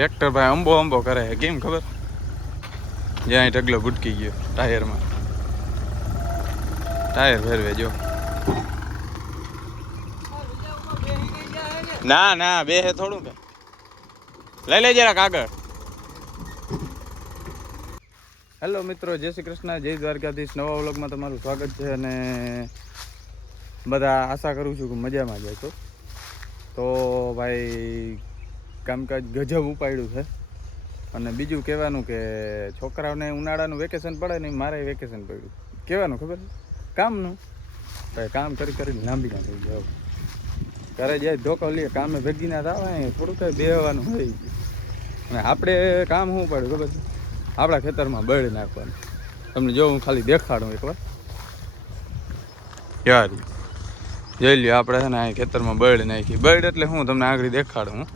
Tractor ભાઈ અંબો અંબો કરે છે. કેમ ખબર? જ્યાં ઢગલો ભૂટકી ગયો ટાયરમાં. ટાયર ફેરવે જો. ના ના બે હે થોડું કે લઈ લે જરાક આગળ. હેલો મિત્રો, જય શ્રી કૃષ્ણ, જય દ્વારકાધીશ. નવા વ્લોગમાં તમારું સ્વાગત છે અને બધા આશા કરું છું કે મજામાં જાય. તો ભાઈ કામકાજ ગજબ ઉપાડ્યું છે. અને બીજું કહેવાનું કે છોકરાઓને ઉનાળાનું વેકેશન પડે ને મારે વેકેશન પડ્યું. કહેવાનું ખબર કામનું ભાઈ કામ કરી કરીને લાંબી ના થઈ જાય. ઘરે જાય ધોકો લે કામે ભેગી ના આવે થોડું કંઈ બેહવાનું હોય. અને આપણે કામ શું પડ્યું ખબર છે? આપણા ખેતરમાં બળી નાખવાનું. તમને જો હું ખાલી દેખાડું એકવાર યાર જોઈ લ્યો. આપણે છે ને અહીં ખેતરમાં બળી નાખી. બળ એટલે હું તમને આગળ દેખાડું. હું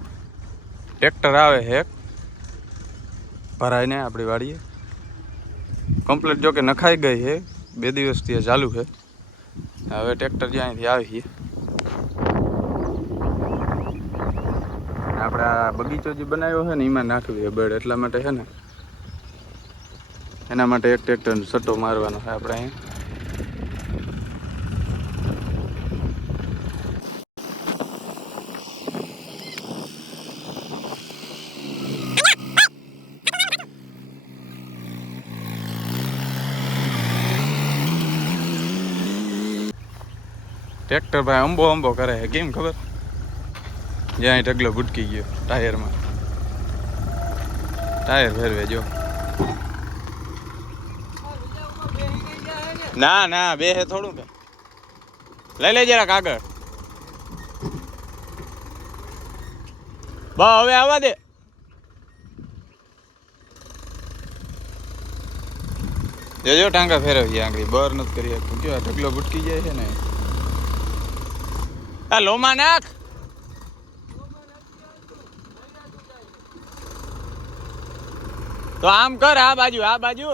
ટ્રેક્ટર આવે છે એક ભરાઈને આપણી વાડીએ કમ્પ્લીટ. જો કે નખાઈ ગઈ છે, 2 દિવસથી ચાલુ છે. હવે ટ્રેક્ટર જ્યાંથી આવી છે આપણે આ બગીચો જે બનાવ્યો છે ને એમાં નાખવી છે બળ. એટલા માટે છે ને એના માટે એક ટ્રેક્ટરનો સટ્ટો મારવાનો છે આપણે અહીંયા. ટ્રેક્ટર ભાઈ અંબો અંબો કરે છે. કેમ ખબર? જ્યાં ઢગલો ભૂટકી ગયો ટાયરમાં. ટાયર ફેરવે જો. ના ના બે હે થોડું કે લઈ લે જરાક આગળ. બા હવે આવવા દે. જો ટાંકા ફેરવી આંગળી બર નથી કરી શકતું. કેવા ઢગલો ભૂટકી જાય છે ને. આ લોમા નાખ. તો આમ કર, આ બાજુ આ બાજુ.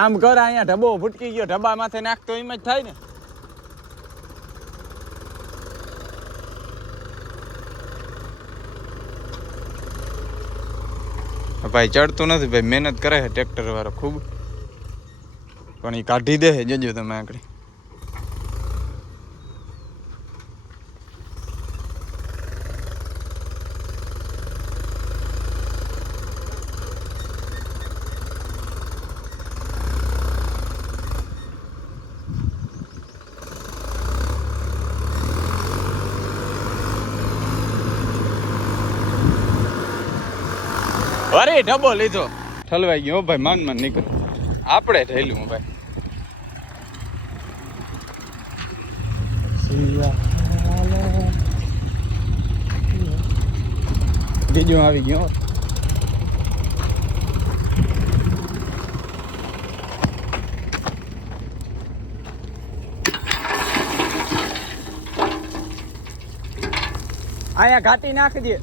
આમ કર, અહીંયા ઢબો ફૂટકી ગયો. ઢબા માથે નાખતો એમ જ થાય ને. ભાઈ ચડતું નથી ભાઈ. મહેનત કરે છે ટ્રેક્ટર વાળો ખૂબ, પણ એ કાઢી દે છે. જજો તમે આગળ. અરે ઢબો લીધો, ઠલવાઈ ગયો ભાઈ. માન માન નીકળ. આપણે ઠેલું ભાઈ. બીજું આવી ગયો. અહીંયા ઘાટી નાખી દે.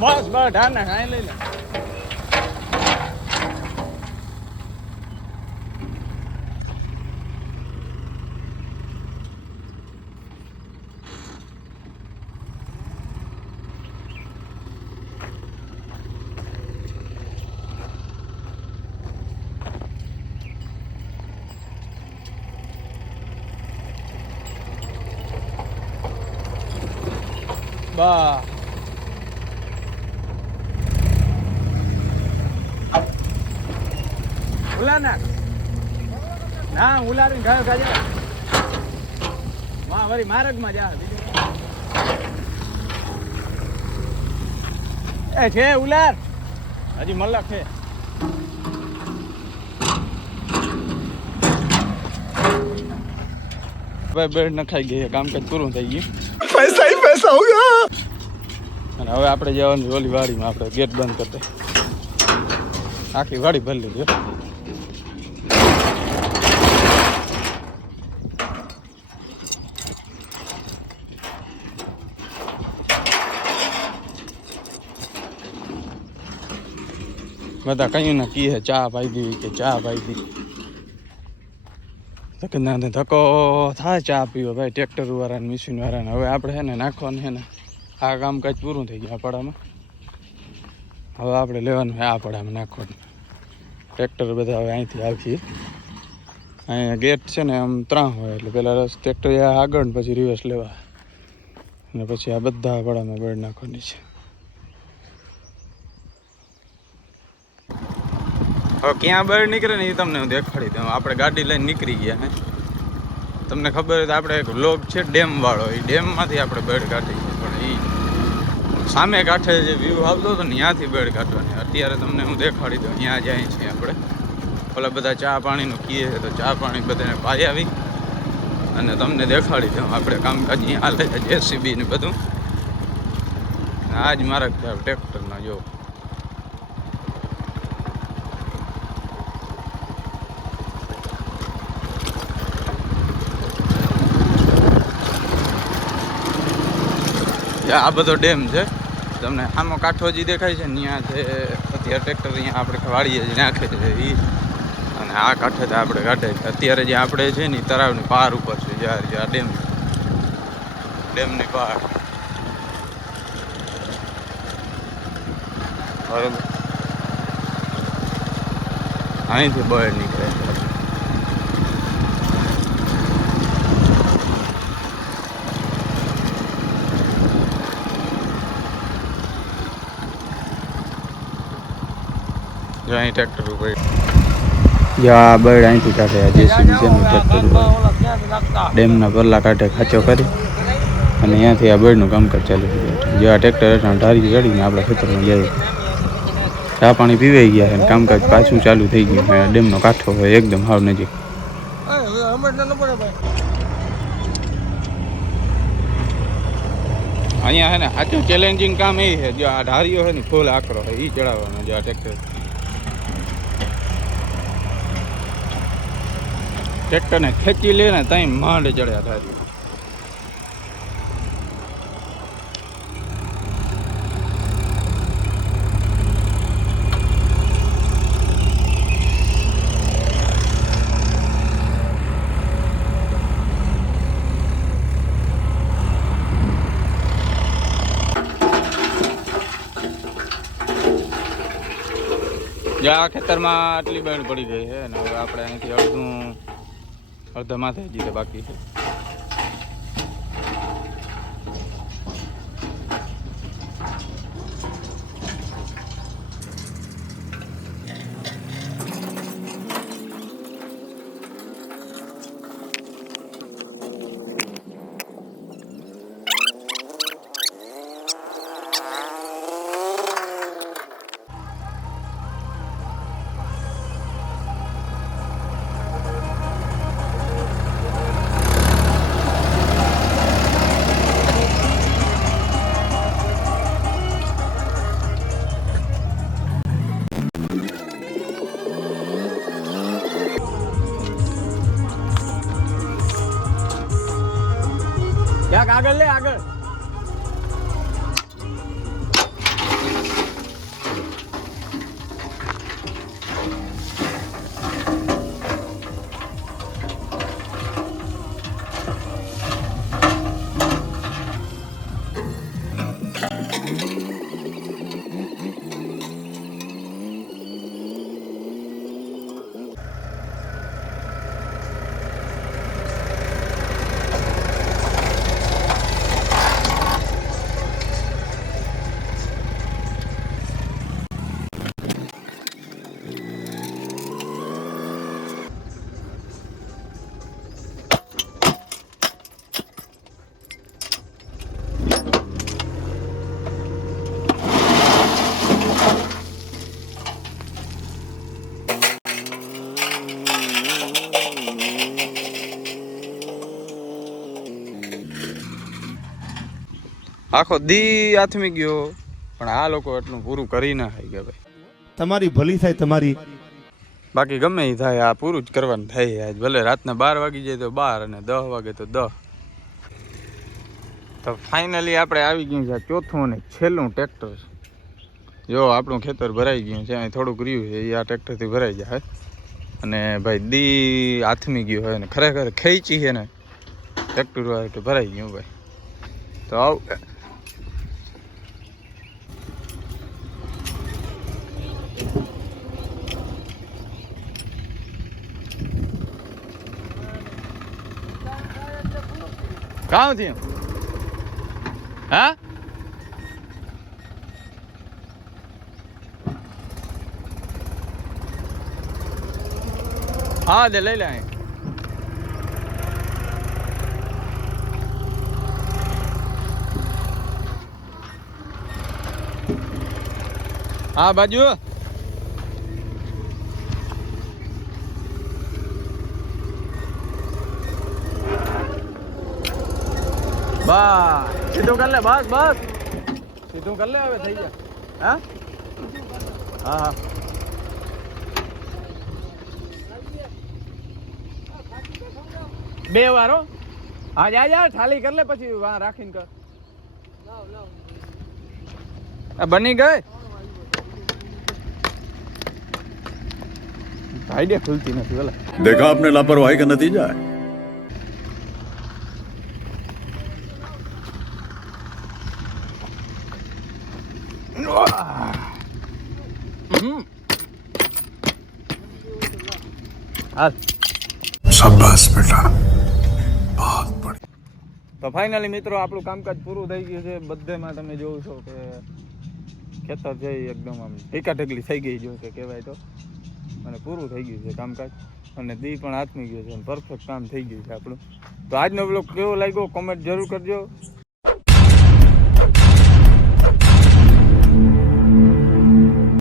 બસ બસ ઢાર ના ખાઈ લઈ લે. બા ઉલા ના ઉલારી ગયો ગાજે માં વરી માર્ગ માં જા. એ છે ઉલાર હજી મલક છે. ભાઈ બેડ ન ખાઈ ગઈ. કામકાજ પૂરું થઈ ગયું. પૈસા ही पैसा होगा. અને હવે આપણે જવાનું ઓલી વાડીમાં. આપણે ગેટ બંધ કરી દે. આખી વાડી ભરી લીધી. બધા કયું ના કી હે ચા પાઈ દી કે ચા પાઈ દી. ધક્કો થાય ચા પીવો ભાઈ ટ્રેક્ટર વાળાને મશીન વાળાને. હવે આપણે છે ને નાખવાનું છે ને આ કામકાજ પૂરું થઈ ગયું આ પડામાં. હવે આપણે લેવાનું આ પડામાં નાખવાનું. ટ્રેક્ટર બધા હવે અહીંથી આવશે. અહીંયા ગેટ છે ને આમ 3 હોય એટલે પહેલાં ટ્રેક્ટર આગળ ને પછી રિવર્સ લેવા અને પછી આ બધા પડામાં બળ નાખવાની છે. હવે ક્યાં બળ નીકળે ને એ તમને હું દેખાડી દઉં. આપણે ગાડી લઈને નીકળી ગયા હે. તમને ખબર હોય તો આપણે એક વ્લોગ છે ડેમ વાળો, એ ડેમમાંથી આપણે બળ કાઢી પણ એ સામે કાંઠે જે વ્યૂ આવતો હતો ને ત્યાંથી બળ કાઢવાની. અત્યારે તમને હું દેખાડી દઉં. ત્યાં જાય છીએ આપણે. ઓલા બધા ચા પાણીનું કીએ છે તો ચા પાણી બધાને પાઈ આવી અને તમને દેખાડી દઉં આપણે કામકાજ અહીંયા હાલે છે JCB ને બધું. આજ મારા ટ્રેક્ટરના જો આ બધો ડેમ છે. તમને આનો કાંઠો જે દેખાય છે ને ત્યાં છે અત્યારે ટ્રેક્ટર અહીંયા આપણે વાળીએ જ નાખે છે એ. અને આ કાંઠે આપણે કાઢે છે અત્યારે જે આપણે છે ને તળાવની પાર ઉપર છે જ્યારે આ ડેમની પાર બરોબર. અહીંથી બળ નીકળે છે. જો અહીં ટ્રેક્ટર ઉપર આ બળ અહીંથી કાઢે JCB છે ને ટ્રેક્ટર ઉપર ડેમના પરલા કાંઠે ખાંચો કરી અને અહીંયાથી આ બળનું કામકાજ ચાલુ થઈ જાય. જો આ ટ્રેક્ટર હેઠળ ઢારી ચડીને આપણે ખેતરમાં જાય. ચા પાણી પીવાઈ ગયા છે કામકાજ પાછું ચાલુ થઈ ગયું. ડેમનો કાંઠો હોય એકદમ હાવ નજીક. અહીંયા છે ને સાચું ચેલેન્જિંગ કામ એ છે જો આ ઢારીઓ છે ને ફૂલ આકરો હોય એ ચડાવવાનો. જો આ ટ્રેક્ટરને ખેંચી લે ને ત્યાં માંડ ચડ્યા થાય. આ ખેતરમાં આટલી બળ પડી ગઈ છે અને હવે આપણે અહીંથી અડધા માથે હજી બાકી છે. આગળ લે આગળ. આખો દી આથમી ગયો પણ આ લોકો એટલું પૂરું કરી ના ખાઈ ગયા ભાઈ. તમારી ભલી થાય તમારી. બાકી ગમે એ થાય, આ પૂરું જ કરવાનું થાય આજ. ભલે રાતના 12 વાગી જાય તો 12 અને 10 વાગે તો 10. તો ફાઇનલી આપણે આવી ગયું છે ચોથું અને છેલ્લું ટ્રેક્ટર. જો આપણું ખેતર ભરાઈ ગયું છે, અહીં થોડુંક રહ્યું છે, એ આ ટ્રેક્ટરથી ભરાઈ જાય. અને ભાઈ દી હાથમી ગયું હોય ને ખરેખર ખેંચી છે ને ટ્રેક્ટર ભરાઈ ગયું ભાઈ. તો આવ કામ થયું હા હા દે લઈ લે અહીં. હા બાજુ બસ સીધું કર લે, બસ બસ સીધું કર લે, હવે થઈ જાય. હા હા હા બે વાર હો. હા જા જા થાળી કર લે, પછી વાં રાખીને કર. બની ગઈ આઈડિયા ખુલતી નથી ઓલા. देखा आपने लापरवाही का नतीजा है. शाबाश बेटा, बहुत बढ़िया. તો ફાઇનલી મિત્રો આપણું કામકાજ પૂરું થઈ ગયું છે. બધેમાં તમે જોવો છો કે ખેતર છે એકદમ આમ ટેકાટેકલી થઈ ગઈ જો કે કહેવાય તો. અને પૂરું થઈ ગયું છે કામકાજ, અને દી પણ હાથમી ગયો છે અને પરફેક્ટ કામ થઈ ગયું છે આપણું. તો આજનો બ્લોગ કેવો લાગ્યો કોમેન્ટ જરૂર કરજો.